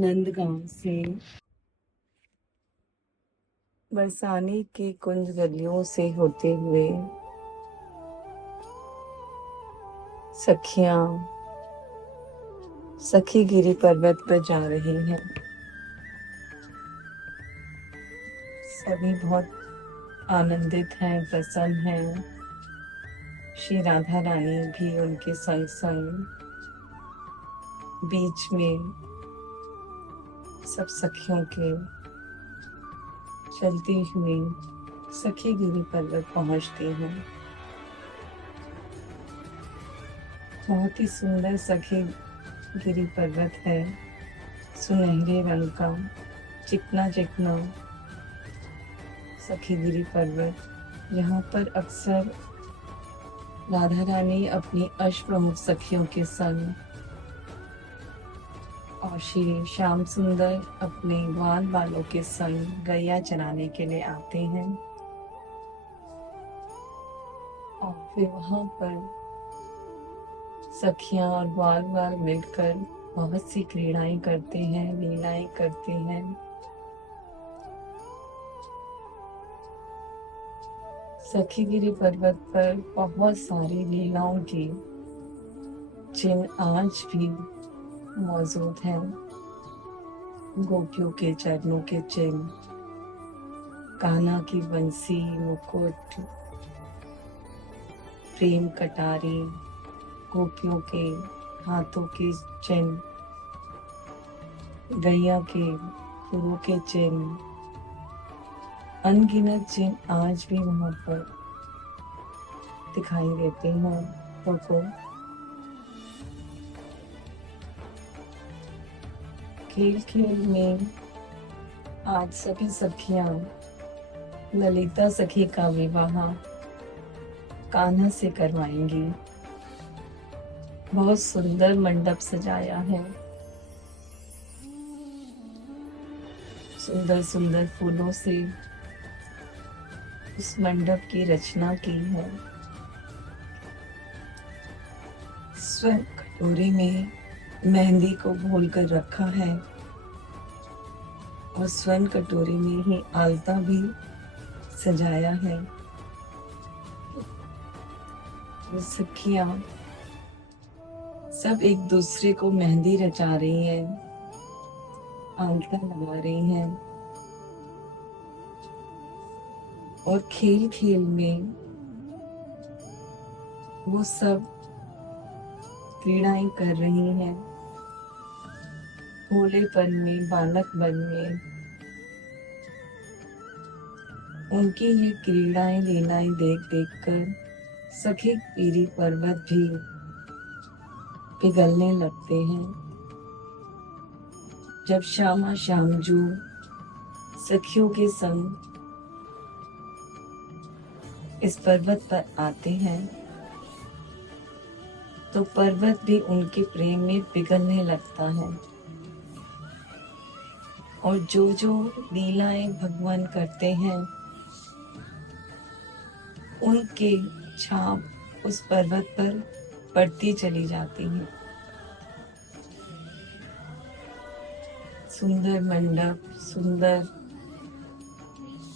नंदगांव से बरसाने की कुंज गलियों से होते हुए सखियां सखीगिरी पर्वत पर जा रही हैं। सभी बहुत आनंदित हैं, प्रसन्न हैं। श्री राधा रानी भी उनके संग संग बीच में सब सखियों के चलती हुई सखीगिरी पर्वत पहुंचती हैं। बहुत ही सुंदर सखीगिरी पर्वत है, सुनहरे रंग का चिकना चिकना सखीगिरी पर्वत। यहाँ पर अक्सर राधा रानी अपनी अष्टप्रमुख सखियों के संग और श्री श्याम सुंदर अपने ग्वाल बालों के संग गैया चराने के लिए आते हैं और फिर वहां पर सखियां और ग्वाल बाल मिलकर बहुत सी क्रीड़ाएं करते हैं, लीलाएं करते हैं। सखीगिरी पर्वत पर बहुत सारी लीलाओं की चिन्ह आज भी मौजूद हैं। गोपियों के चरणों के चिन्ह, कान्हा की बंसी, मुकुट, प्रेम कटारी, गोपियों के हाथों के चिन्ह, गैया के फूलों के चिन्ह, अनगिनत चिन्ह आज भी वहां पर दिखाई देते हैं को। खेल खेल में आज सभी सखियां ललिता सखी का विवाह कान्हा से करवाएंगी। बहुत सुंदर मंडप सजाया है, सुंदर सुंदर फूलों से उस मंडप की रचना की है। स्वर्ण कटोरी में मेहंदी को घोल कर रखा है और स्वर्ण कटोरी में ही आलता भी सजाया है। सखियां सब एक दूसरे को मेहंदी रचा रही हैं, आलता लगा रही हैं और खेल खेल में वो सब क्रीड़ाएं कर रही हैं। भोलेपन में, बालकपन में उनकी ये क्रीड़ाएं लीलाएं देख देख कर सखीगिरी पर्वत भी पिघलने लगते हैं। जब श्यामा श्यामजू सखियों के संग इस पर्वत पर आते हैं तो पर्वत भी उनके प्रेम में पिघलने लगता है और जो जो लीलाएं भगवान करते हैं उनके छाप उस पर्वत पर पड़ती चली जाती हैं। सुंदर मंडप, सुंदर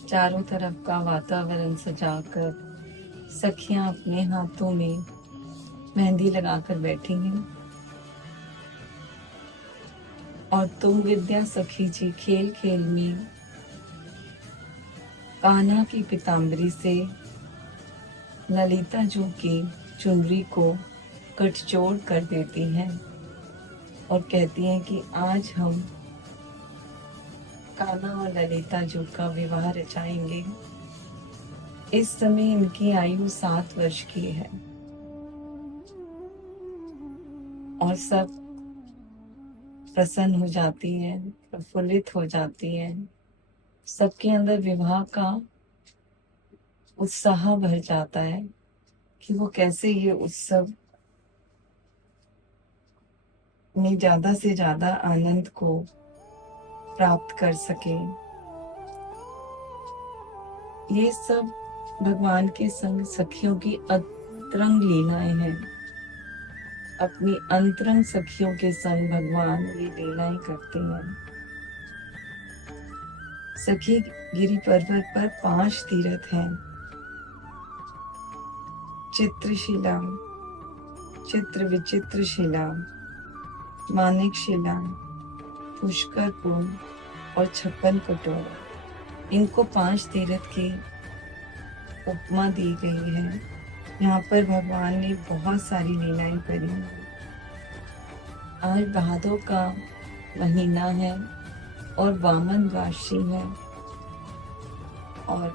चारों तरफ का वातावरण सजाकर सखियां अपने हाथों में मेहंदी लगाकर बैठी हैं और तुम विद्या सखी जी खेल खेल में कान्हा की पीताम्बरी से ललिता जू की चुनरी को कटजोड़ कर देती हैं और कहती हैं कि आज हम कान्हा और ललिता जू का विवाह रचाएंगे। इस समय इनकी आयु 7 वर्ष की है और सब प्रसन्न हो जाती हैं, प्रफुल्लित हो जाती हैं। सबके अंदर विवाह का उत्साह भर जाता है कि वो कैसे ये उत्सव में ज्यादा से ज्यादा आनंद को प्राप्त कर सके। ये सब भगवान के संग सखियों की अतरंग लीलाएं हैं। अपनी अंतरंग सखियों के संग भगवान ये लीलाएं करते हैं। सखी गिरी पर्वत पर 5 तीर्थ हैं। चित्रशिला, चित्र विचित्र शिला, मानिक शिला, पुष्कर कुंड और 56 कटोरा, इनको 5 तीर्थ की उपमा दी गई है। यहाँ पर भगवान ने बहुत सारी लीलाएं करी हैं। आज भादों का महीना है और वामन द्वादशी है और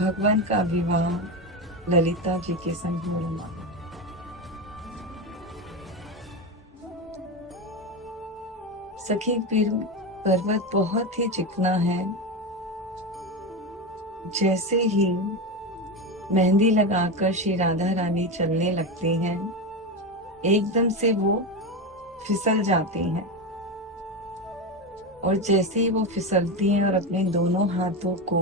भगवान का विवाह ललिता जी के संग हो रहा है। सखी पर्वत बहुत ही चिकना है। जैसे ही मेहंदी लगाकर श्री राधा रानी चलने लगती हैं, एकदम से वो फिसल जाती हैं और जैसे ही वो फिसलती हैं और अपने दोनों हाथों को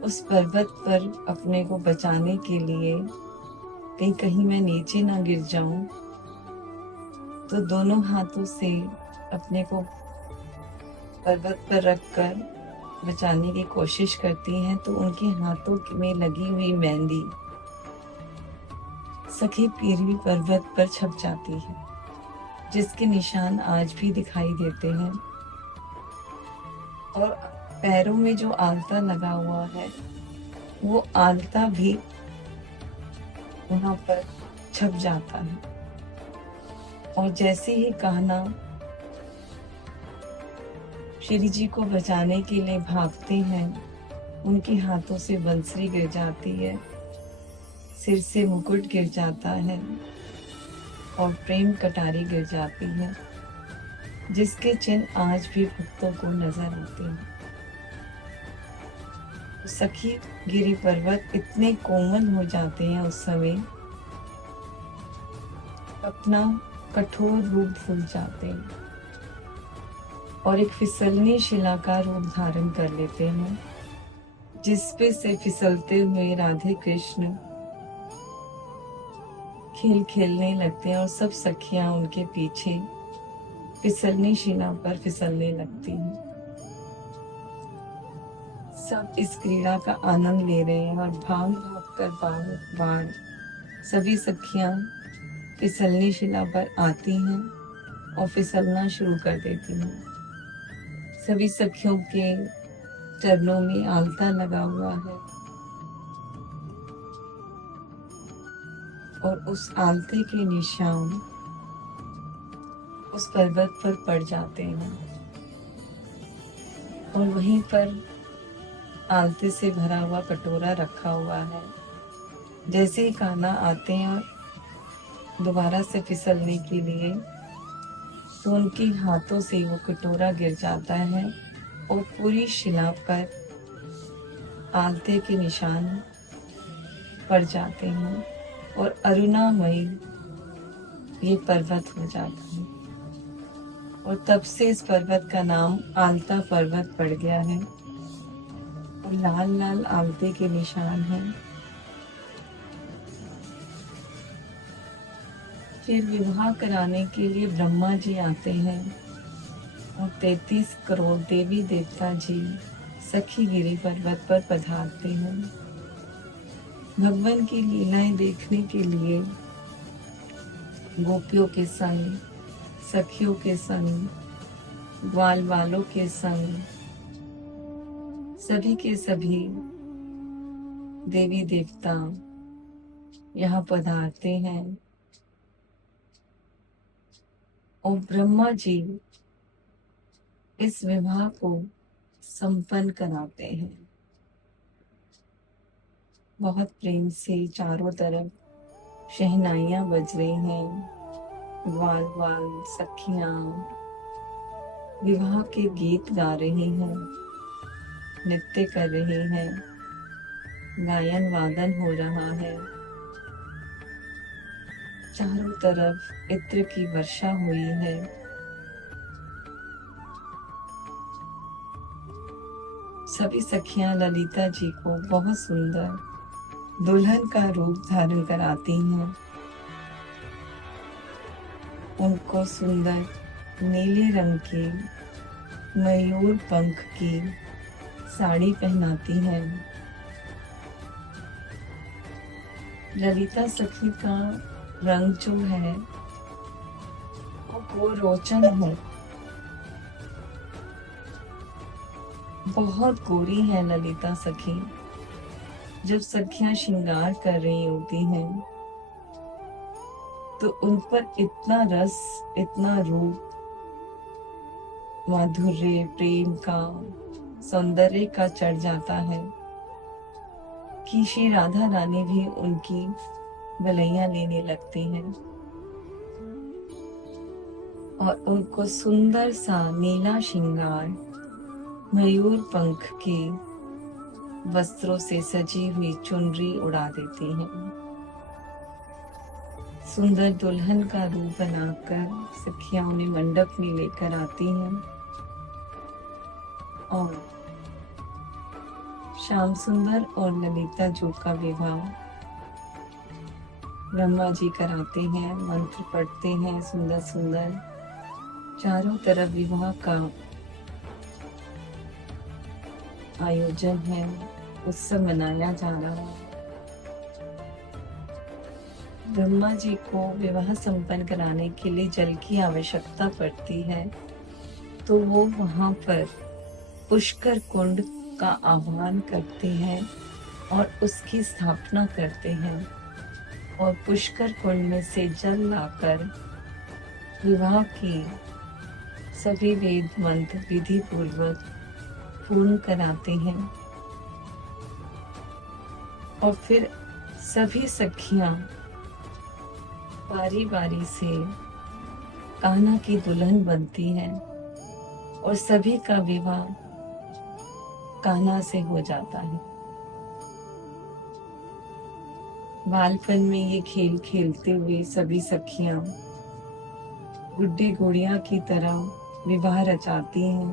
उस पर्वत पर अपने को बचाने के लिए, कहीं मैं नीचे ना गिर जाऊं, तो दोनों हाथों से अपने को पर्वत पर रखकर बचाने की कोशिश करती हैं, तो उनके हाथों में लगी हुई मेहंदी सखी पीरवी पर्वत पर छप जाती है, जिसके निशान आज भी दिखाई देते हैं। और पैरों में जो आलता लगा हुआ है, वो आलता भी वहां पर छप जाता है। और जैसे ही कान्हा श्री जी को बचाने के लिए भागते हैं, उनके हाथों से बंसरी गिर जाती है, सिर से मुकुट गिर जाता है और प्रेम कटारी गिर जाती है, जिसके चिन्ह आज भी भक्तों को नजर आते हैं। सखी गिरी पर्वत इतने कोमल हो जाते हैं उस समय, अपना कठोर रूप भूल जाते हैं और एक फिसलनी शिला का रूप धारण कर लेते हैं, जिसपे से फिसलते हुए राधे कृष्ण खेल खेलने लगते हैं और सब सखियां उनके पीछे फिसलनी शिला पर फिसलने लगती हैं। सब इस क्रीड़ा का आनंद ले रहे हैं और भाग भाग कर बार बार सभी सखियां फिसलनी शिला पर आती हैं और फिसलना शुरू कर देती हैं। सभी सखियों के चरणों में आलता लगा हुआ है और उस आलते के निशान उस पर्वत पर पड़ जाते हैं और वहीं पर आलते से भरा हुआ कटोरा रखा हुआ है। जैसे ही कान्हा आते हैं और दोबारा से फिसलने के लिए, तो उनके हाथों से वो कटोरा गिर जाता है और पूरी शिला पर आलते के निशान पड़ जाते हैं और अरुणामयी ये पर्वत हो जाता है। और तब से इस पर्वत का नाम आलता पर्वत पड़ गया है और लाल लाल आलते के निशान हैं। फिर विवाह कराने के लिए ब्रह्मा जी आते हैं और 33 करोड़ देवी देवता जी सखी गिरी पर्वत पर पधारते हैं। भगवान की लीलाएं देखने के लिए गोपियों के संग, सखियों के संग, ग्वाल वालों के संग, सभी के सभी देवी देवता यहाँ पधारते हैं और ब्रह्मा जी इस विवाह को संपन्न कराते हैं। बहुत प्रेम से चारों तरफ शहनाइयां बज रही हैं, ग्वाल वाल सखियां विवाह के गीत गा रही हैं, नृत्य कर रही हैं, गायन वादन हो रहा है, चारों तरफ इत्र की वर्षा हुई है। सभी सखियां ललिता जी को बहुत सुंदर दुल्हन का रूप धारण कराती हैं उनको सुंदर नीले रंग की मयूर पंख की साड़ी पहनाती हैं। ललिता सखी का रंग जो है वो रोचन है, बहुत गोरी है ललिता सखी। जब सखियां श्रृंगार कर रही होती हैं तो उन पर इतना रस, इतना रूप, माधुर्य, प्रेम का, सौंदर्य का चढ़ जाता है कि श्री राधा रानी भी उनकी गलैया लेने लगती हैं और उनको सुंदर सा नीला श्रृंगार मयूर पंख के वस्त्रों से सजी हुई चुनरी उड़ा देती हैं। सुंदर दुल्हन का रूप बनाकर सखियां उन्हें मंडप में लेकर आती हैं और श्याम सुंदर और ललिता जो का विवाह ब्रह्मा जी कराते हैं, मंत्र पढ़ते हैं, सुंदर सुंदर चारों तरफ विवाह का आयोजन है, उत्सव मनाया जा रहा है। ब्रह्मा जी को विवाह संपन्न कराने के लिए जल की आवश्यकता पड़ती है, तो वो वहां पर पुष्कर कुंड का आह्वान करते हैं और उसकी स्थापना करते हैं और पुष्कर कुंड में से जल लाकर विवाह की सभी वेद मंत्र विधि पूर्वक पूर्ण कराते हैं और फिर सभी सखियां बारी बारी से कान्हा की दुल्हन बनती हैं और सभी का विवाह कान्हा से हो जाता है। बालपन में ये खेल खेलते हुए सभी सखियां गुड्डी गुड़िया की तरह विवाह रचाती हैं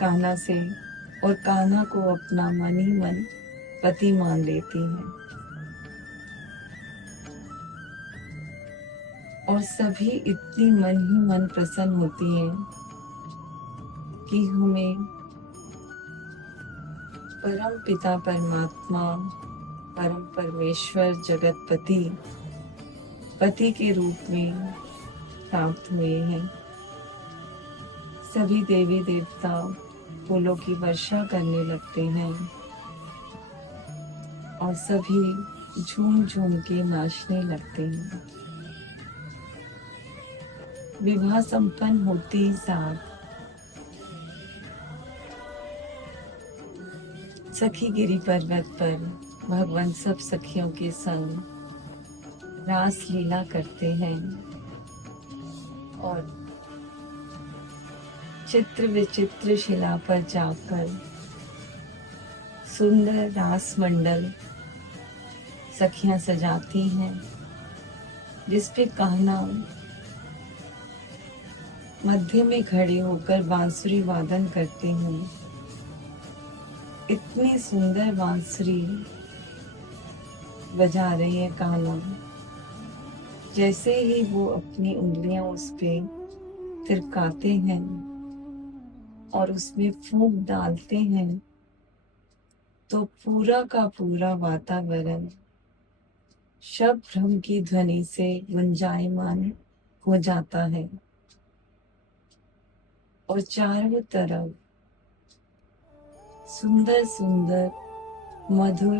कान्हा से और कान्हा को अपना मन ही मन पति मान लेती हैं और सभी इतनी मन ही मन प्रसन्न होती हैं कि हमें परम पिता परमात्मा, परम परमेश्वर, जगतपति पति के रूप में प्राप्त हुए हैं। सभी देवी देवता फूलों की वर्षा करने लगते हैं और सभी झूम झूम के नाचने लगते हैं। विवाह संपन्न होते ही साथ सखी गिरी पर्वत पर भगवान सब सखियों के संग रास लीला करते हैं और चित्र विचित्र शिला पर जाकर सुंदर रास मंडल सखियां सजाती हैं, जिसपे कान्हा मध्य में खड़े होकर बांसुरी वादन करते हैं। इतनी सुंदर बांसुरी बजा रही है कान्हा, जैसे ही वो अपनी उंगलियां उस पे तिरकाते हैं और उसमें फूंक डालते हैं तो पूरा का पूरा वातावरण शब्द ब्रह्म की ध्वनि से गुंजायमान हो जाता है और चारों तरफ सुंदर सुंदर मधुर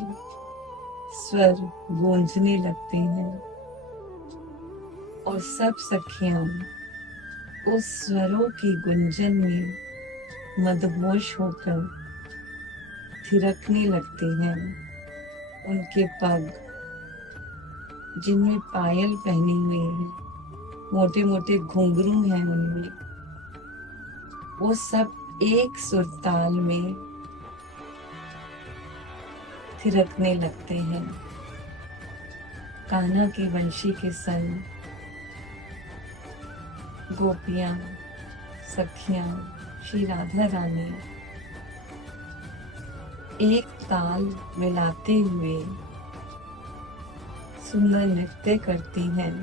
स्वर गूंजने लगते हैं और सब सखियां उस स्वरों की गुंजन में मदहोश होकर थिरकने लगते हैं। उनके पग जिनमें पायल पहनी हुई है, मोटे मोटे घुंघरू हैं उनमें, वो सब एक सुरताल में थिरकने लगते हैं। कान्हा की वंशी के संग गोपियां, सखियां, श्री राधा रानी एक ताल मिलाते हुए सुंदर नृत्य करती हैं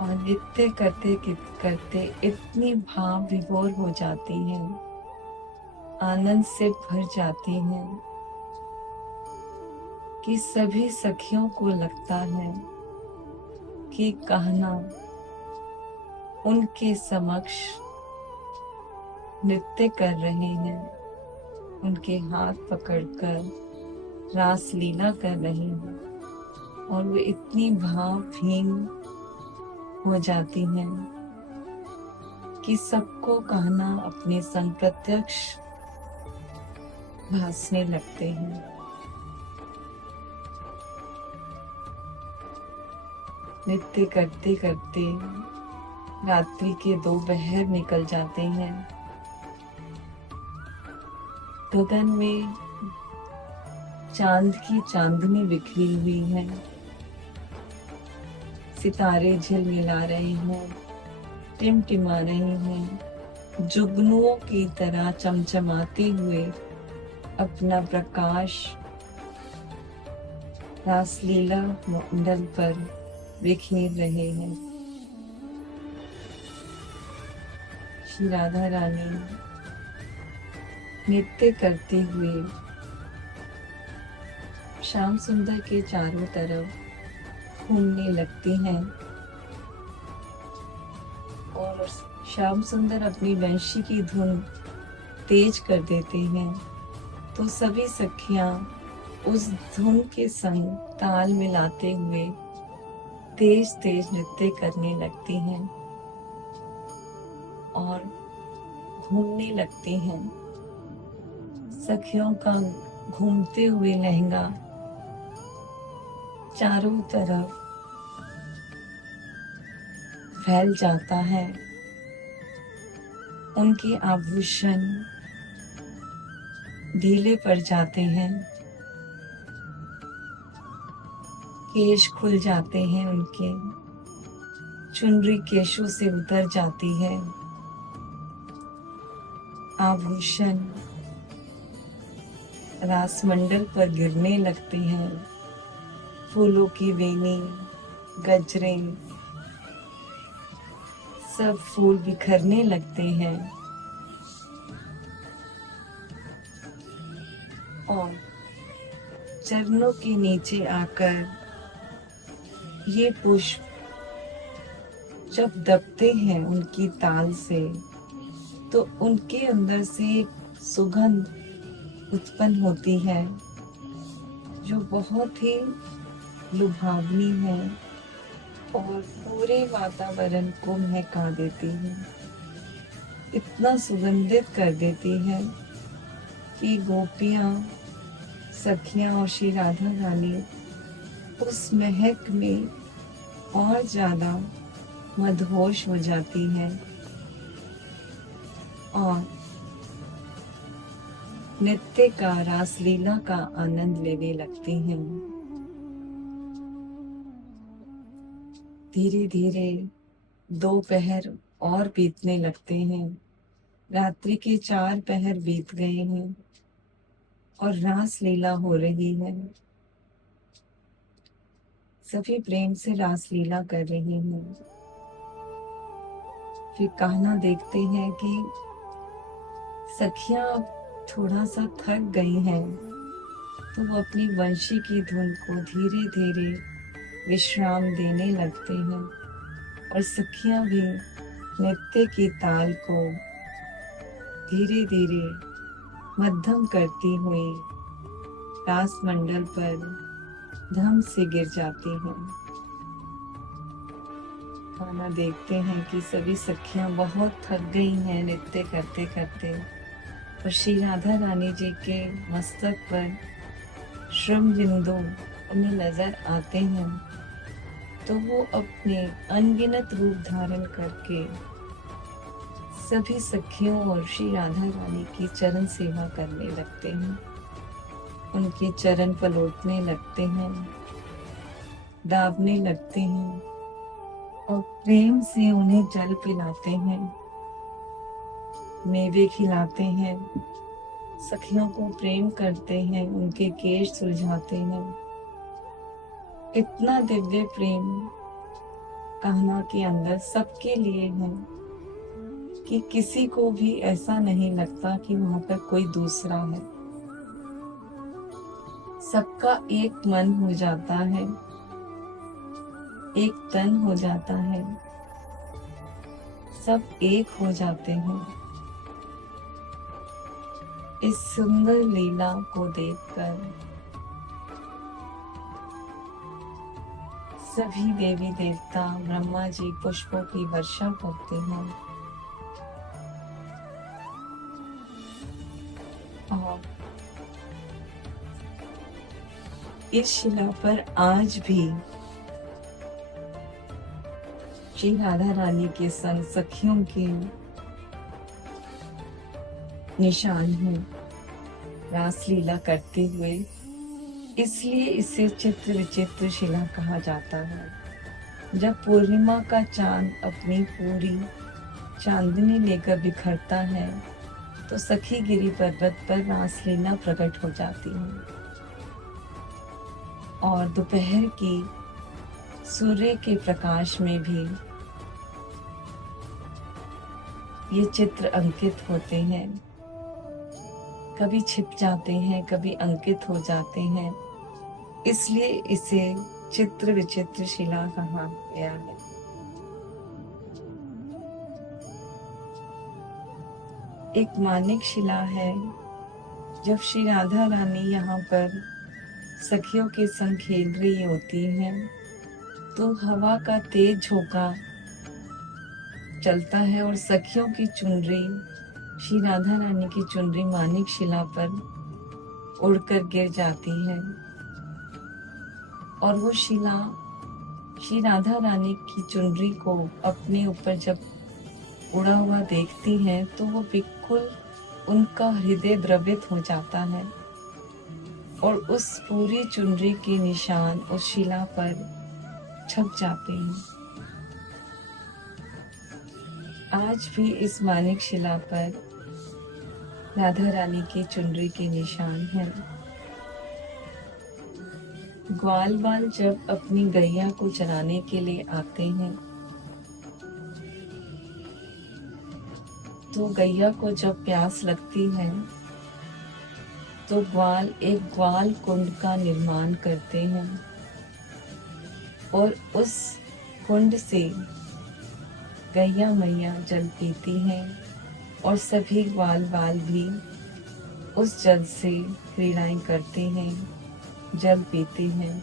और नृत्य करते करते इतनी भाव विभोर हो जाती हैं, आनंद से भर जाती हैं कि सभी सखियों को लगता है कि कहना उनके समक्ष नृत्य कर रहे हैं, उनके हाथ पकड़कर रास लीला कर रहे हैं, और वे इतनी भावहीन हो जाती हैं कि सबको कहना अपने संग प्रत्यक्ष भासने लगते हैं। नृत्य करते करते रात्रि के 2 पहर निकल जाते हैं। गगन में चांद की चांदनी बिखरी हुई है, सितारे झिलमिला रहे हैं, टिमटिमा रहे हैं, जुगनुओं की तरह चमचमाते हुए अपना प्रकाश रासलीला मंडल पर बिखेर रहे हैं। श्री राधा रानी नृत्य करते हुए श्याम सुंदर के चारों तरफ घूमने लगती हैं और श्याम सुंदर अपनी वंशी की धुन तेज कर देते हैं, तो सभी सखियां उस धुन के संग ताल मिलाते हुए तेज तेज नृत्य करने लगती हैं और घूमने लगती हैं। सखियों का घूमते हुए लहंगा चारों तरफ फैल जाता है, उनके आभूषण ढीले पड़ जाते हैं, केश खुल जाते हैं, उनके चुनरी केशों से उतर जाती है, आभूषण रासमंडल पर गिरने लगते हैं, फूलों की वेणी, गजरे, सब फूल बिखरने लगते हैं और चरणों के नीचे आकर ये पुष्प जब दबते हैं उनकी ताल से, तो उनके अंदर से एक सुगंध उत्पन्न होती है जो बहुत ही लुभावनी है और पूरे वातावरण को महका देती है, इतना सुगंधित कर देती है कि गोपियाँ, सखियाँ और श्री राधा रानी उस महक में और ज्यादा मदहोश हो जाती है और नृत्य का, रासलीला का आनंद लेने लगती हैं। धीरे धीरे 2 पहर और बीतने लगते हैं, रात्रि के 4 पहर बीत गए हैं और रासलीला हो रही है। सभी प्रेम से रासलीला कर रही हैं। फिर कान्हा देखते हैं कि सखियां थोड़ा सा थक गई हैं, तो वो अपनी वंशी की धुन को धीरे धीरे विश्राम देने लगते हैं और सखियां भी नृत्य की ताल को धीरे धीरे मध्यम करती हुई रास मंडल पर धम से गिर जाती हैं। कान्हा देखते हैं कि सभी सखियां बहुत थक गई हैं नृत्य करते करते, और श्री राधा रानी जी के मस्तक पर श्रम बिंदु उन्हें नजर आते हैं, तो वो अपने अनगिनत रूप धारण करके सभी सखियों और श्री राधा रानी की चरण सेवा करने लगते हैं, उनके चरण पलोटने लगते हैं, दाबने लगते हैं और प्रेम से उन्हें जल पिलाते हैं, मेवे खिलाते हैं, सखियों को प्रेम करते हैं, उनके केश सुलझाते हैं। इतना दिव्य प्रेम कान्हा के अंदर सबके लिए है, कि किसी को भी ऐसा नहीं लगता कि वहां पर कोई दूसरा है। सबका एक मन हो जाता है, एक तन हो जाता है, सब एक हो जाते हैं। इस सुंदर लीला को देखकर सभी देवी देवता ब्रह्मा जी पुष्पों की वर्षा करते हैं और इस शिला पर आज भी श्री राधा रानी के संग सखियों के निशान हैं रासलीला करते हुए। इसलिए इसे चित्र विचित्र शिला कहा जाता है। जब पूर्णिमा का चांद अपनी पूरी चांदनी लेकर बिखरता है तो सखी गिरी पर्वत पर रासलीला प्रकट हो जाती है और दोपहर की सूर्य के प्रकाश में भी ये चित्र अंकित होते हैं। कभी छिप जाते हैं, कभी अंकित हो जाते हैं, इसलिए इसे चित्र विचित्र शिला कहा गया है। एक मानिक शिला है। जब श्री राधा रानी यहाँ पर सखियों के संग खेल रही होती हैं तो हवा का तेज झोंका चलता है और सखियों की चुनरी, श्री राधा रानी की चुनरी मानिक शिला पर उड़कर गिर जाती है और वो शिला श्री राधा रानी की चुनरी को अपने ऊपर जब उड़ा हुआ देखती है तो वो बिल्कुल उनका हृदय द्रवित हो जाता है और उस पूरी चुनरी के निशान उस शिला पर छप जाते हैं। आज भी इस मानिक शिला पर राधा रानी की चुनरी के निशान हैं। ग्वाल बाल जब अपनी गैया को चराने के लिए आते हैं तो गैया को जब प्यास लगती है तो ग्वाल एक ग्वाल कुंड का निर्माण करते हैं और उस कुंड से गैया मैया जल पीती हैं और सभी ग्वाल बाल भी उस जल से क्रीड़ाएं करते हैं, जल पीते हैं।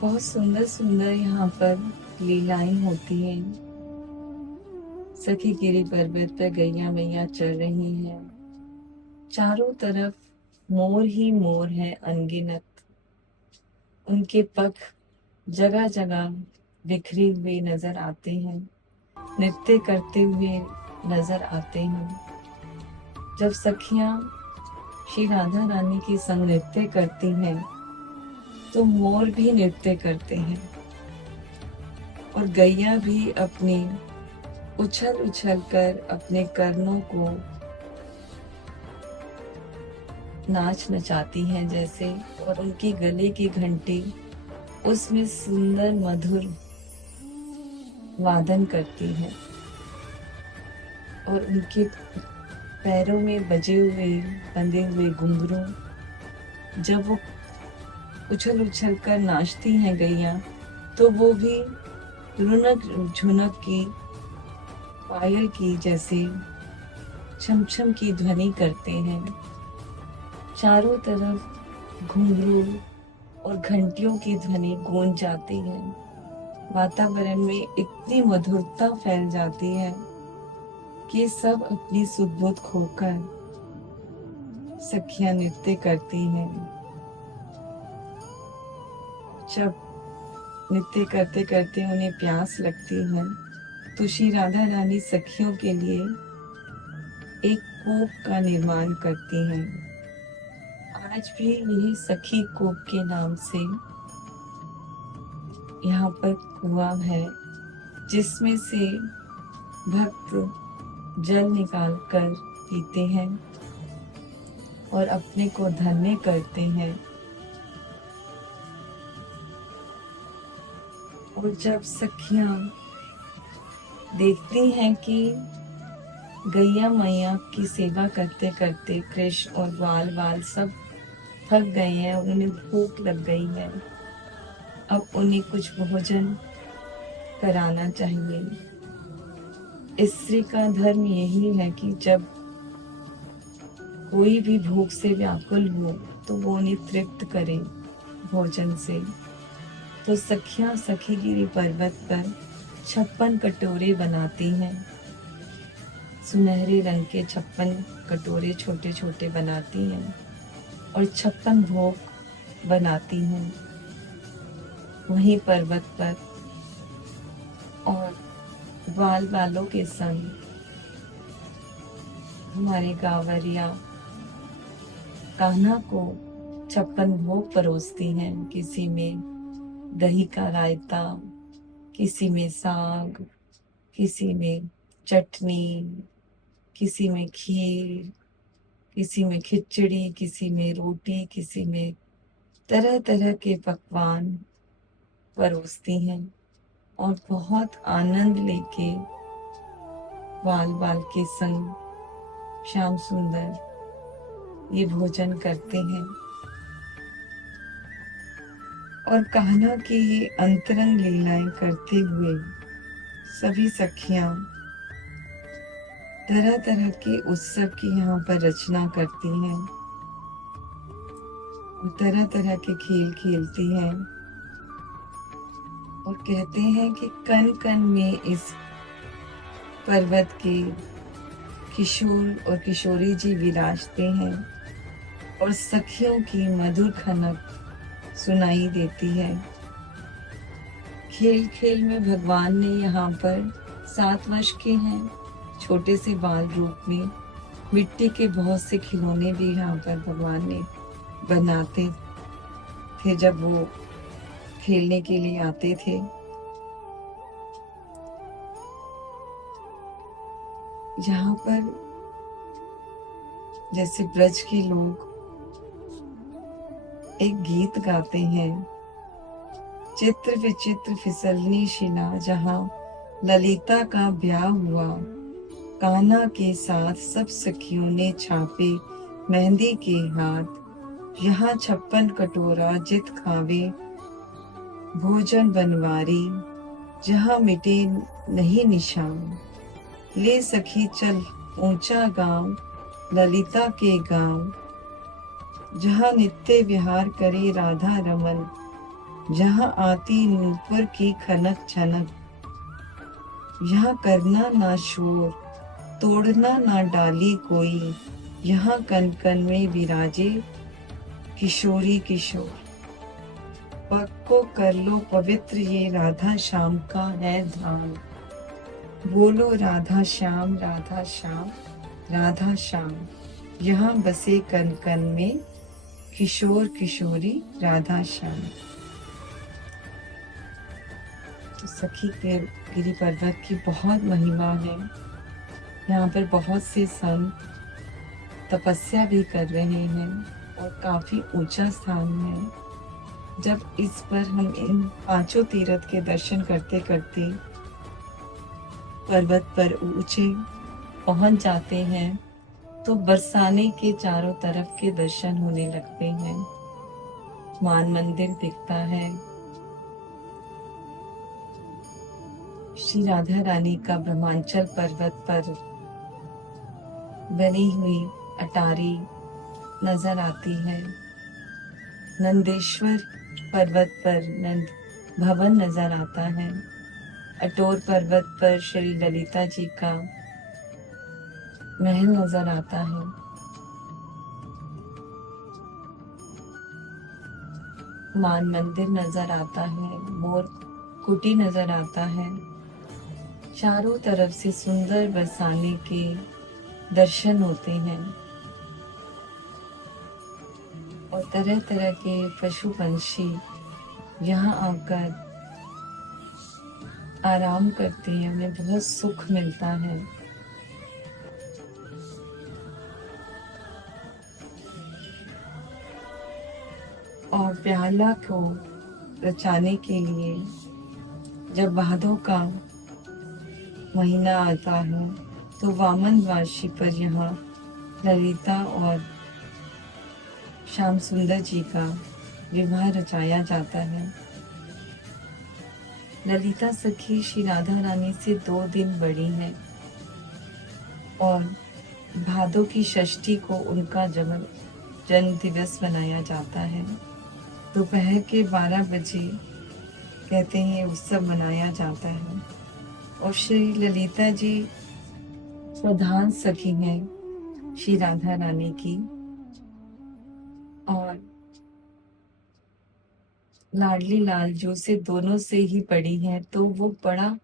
बहुत सुंदर सुंदर यहाँ पर लीलाएं होती हैं। सखी गिरी पर्वत पर गैया मैया चल रही हैं। चारों तरफ मोर ही मोर है अनगिनत। उनके पंख जगह जगह बिखरे हुए नजर आते हैं, नृत्य करते हुए नजर आते हैं। जब सखियां श्री राधा रानी के संग नृत्य करती हैं तो मोर भी नृत्य करते हैं और गैया भी अपनी उछल उछल कर अपने कर्णों को नाच नचाती हैं जैसे, और उनकी गले की घंटी उसमें सुंदर मधुर वादन करती है और उनके पैरों में बंधे हुए घुंघरू जब वो उछल उछल कर नाचती हैं गैया तो वो भी रुनक झुनक की पायल की जैसे छम छम की ध्वनि करते हैं। चारों तरफ घुंघरू और घंटियों की ध्वनि गूंज जाती है। वातावरण में इतनी मधुरता फैल जाती है कि सब अपनी सुध-बुध खोकर सखियां नृत्य करती हैं। जब नृत्य करते करते उन्हें प्यास लगती है तो श्री राधा रानी सखियों के लिए एक कूप का निर्माण करती हैं। आज भी यही सखी कूप के नाम से यहाँ पर कुआं है जिसमें से भक्त जल निकाल कर पीते हैं और अपने को धन्य करते हैं। और जब सखियां देखती हैं कि गैया मैया की सेवा करते करते कृष्ण और ग्वाल बाल सब थक गए हैं, उन्हें भूख लग गई है, अब उन्हें कुछ भोजन कराना चाहिए। स्त्री का धर्म यही है कि जब कोई भी भूख से व्याकुल हो तो वो उन्हें तृप्त करे भोजन से। तो सखियां सखीगिरी पर्वत पर 56 कटोरे बनाती हैं। सुनहरे रंग के 56 कटोरे छोटे छोटे बनाती हैं और 56 भोग बनाती हैं वहीं पर्वत पर, और ग्वाल बालों के संग हमारे गावरिया कान्हा को 56 भोग परोसती हैं। किसी में दही का रायता, किसी में साग, किसी में चटनी, किसी में खीर, किसी में खिचड़ी, किसी में रोटी, किसी में तरह तरह के पकवान परोसती हैं और बहुत आनंद लेके बाल बाल के संग श्याम सुंदर ये भोजन करते हैं। और कान्हा की ये अंतरंग लीलाएं करते हुए सभी सखियां तरह तरह के उत्सव की यहाँ पर रचना करती हैं और तरह तरह के खेल खेलती हैं और कहते हैं कि कण कण में इस पर्वत के किशोर और किशोरी जी विराजते हैं और सखियों की मधुर खनक सुनाई देती है। खेल खेल में भगवान ने यहाँ पर 7 वर्ष के हैं छोटे से बाल रूप में मिट्टी के बहुत से खिलौने भी यहाँ पर भगवान ने बनाते थे जब वो खेलने के लिए आते थे। यहाँ पर जैसे ब्रज के लोग एक गीत गाते हैं, चित्र विचित्र फिसलनी शिला, जहाँ ललिता का ब्याह हुआ, कान्हा के साथ सब सखियों ने छापे मेहंदी के हाथ, यहाँ 56 कटोरा जित खावे भोजन बनवारी, जहाँ मिटे नहीं निशान, ले सखी चल ऊंचा गांव ललिता के गांव, जहाँ नित्य विहार करे राधा रमन, जहाँ आती नूपुर की खनक छनक, यहाँ करना ना शोर तोड़ना ना डाली कोई, यहाँ कन कन में विराजे किशोरी किशोर, पग को कर लो पवित्र ये राधा श्याम का है धाम, बोलो राधा श्याम राधा श्याम राधा श्याम, यहाँ बसे कन कन में किशोर किशोरी राधा श्याम। तो सखी के गिरी पर्वत की बहुत महिमा है। यहाँ पर बहुत से संत तपस्या भी कर रहे हैं और काफी ऊंचा स्थान है। जब इस पर हम इन 5 तीर्थ के दर्शन करते करते पर्वत पर ऊंचे पहुंच जाते हैं तो बरसाने के चारों तरफ के दर्शन होने लगते हैं। मान मंदिर दिखता है, श्री राधा रानी का ब्रह्मांचल पर्वत पर बनी हुई अटारी नजर आती है, नंदेश्वर पर्वत पर नंद भवन नजर आता है, अटोर पर्वत पर श्री ललिता जी का महल नजर आता है, मान मंदिर नजर आता है, मोर कुटी नजर आता है। चारों तरफ से सुंदर बरसाने के दर्शन होते हैं और तरह तरह के पशु पंछी यहाँ आकर आराम करते हैं, उन्हें बहुत सुख मिलता है। और प्याला को रचाने के लिए जब भादों का महीना आता है तो वामन द्वादशी पर यहाँ ललिता और श्याम सुंदर जी का विवाह रचाया जाता है। ललिता सखी श्री राधा रानी से 2 दिन बड़ी है और भादों की षष्ठी को उनका जन्म दिवस मनाया जाता है। दोपहर के 12 बजे कहते हैं उत्सव मनाया जाता है और श्री ललिता जी प्रधान सखी हैं श्री राधा रानी की और लाडली लालजू से दोनों से ही बड़ी हैं, तो वो बड़ा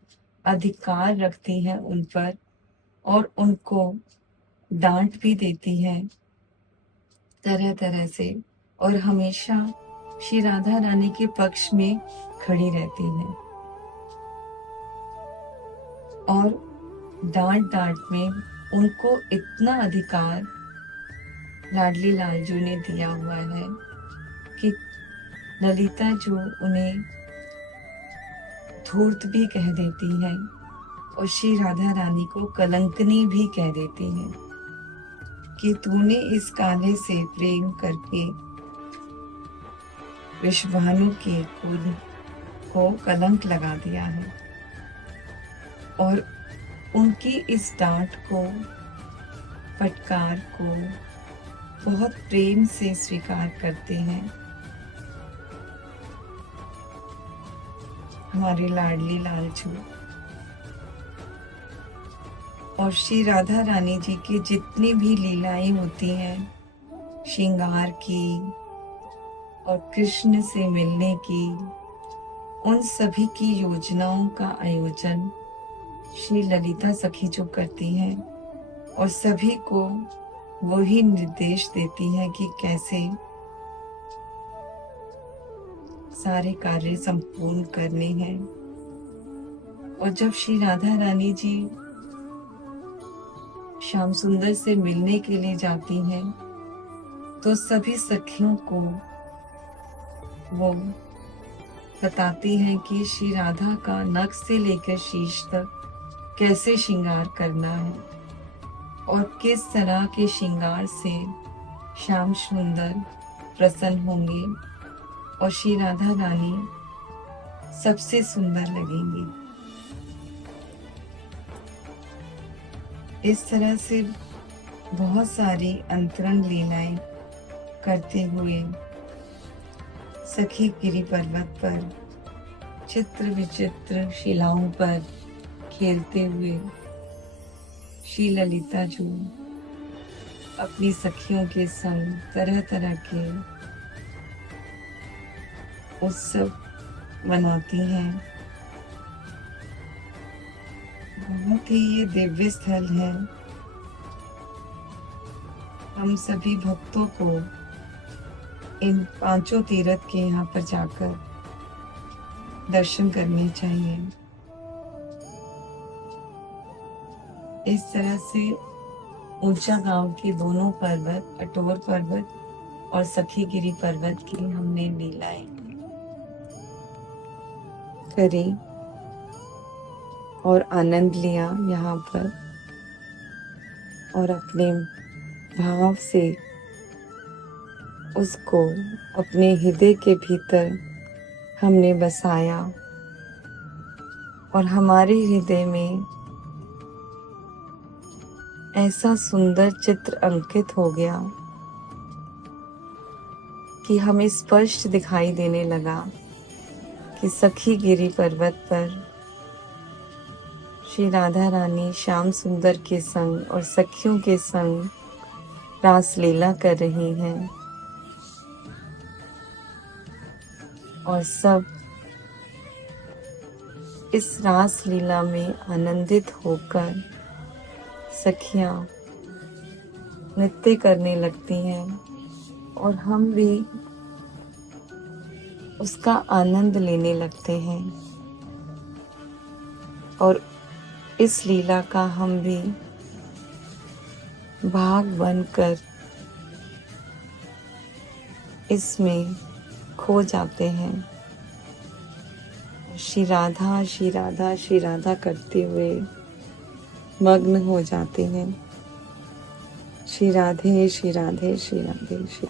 अधिकार रखती हैं उन पर और उनको डांट भी देती हैं तरह तरह से और हमेशा श्री राधा रानी के पक्ष में खड़ी रहती हैं और डांट डांट में उनको इतना अधिकार लाडली लालजू ने दिया हुआ है कि ललिता जो उन्हें धूर्त भी कह देती है और श्री राधा रानी को कलंकनी भी कह देती है कि तूने इस काले से प्रेम करके विश्वानु के कुल को कलंक लगा दिया है। और उनकी इस डांट को, फटकार को बहुत प्रेम से स्वीकार करते हैं हमारे लाडली लालजू। और श्री राधा रानी जी की जितनी भी लीलाएं होती हैं श्रृंगार की और कृष्ण से मिलने की, उन सभी की योजनाओं का आयोजन श्री ललिता सखी जो करती हैं और सभी को वही निर्देश देती हैं कि कैसे सारे कार्य संपूर्ण करने हैं। और जब श्री राधा रानी जी श्याम सुंदर से मिलने के लिए जाती हैं तो सभी सखियों को वो बताती हैं कि श्री राधा का नख से लेकर शीश तक कैसे श्रृंगार करना है और किस तरह के श्रृंगार से श्याम सुंदर प्रसन्न होंगे और श्री राधा रानी सबसे सुंदर लगेंगी। इस तरह से बहुत सारी अंतरंग लीलाएं करते हुए सखी गिरी पर्वत पर चित्र विचित्र शिलाओं पर खेलते हुए श्री ललिता जो अपनी सखियों के संग तरह तरह के उत्सव मनाती हैं। बहुत ही ये दिव्य स्थल है। हम सभी भक्तों को इन 5 तीर्थ के यहाँ पर जाकर दर्शन करने चाहिए। इस तरह से ऊंचा गांव के दोनों पर्वत, अटोर पर्वत और सखीगिरी पर्वत की हमने लीलाएं करी और आनंद लिया यहाँ पर और अपने भाव से उसको अपने हृदय के भीतर हमने बसाया और हमारे हृदय में ऐसा सुंदर चित्र अंकित हो गया कि हमें स्पष्ट दिखाई देने लगा कि सखीगिरी पर्वत पर श्री राधा रानी श्याम सुंदर के संग और सखियों के संग रासलीला कर रही हैं और सब इस रासलीला में आनंदित होकर सखियां नृत्य करने लगती हैं और हम भी उसका आनंद लेने लगते हैं और इस लीला का हम भी भाग बनकर इसमें खो जाते हैं। श्री राधा श्री राधा श्री राधा करते हुए मग्न हो जाते हैं। श्री राधे श्री राधे श्री राधे श्री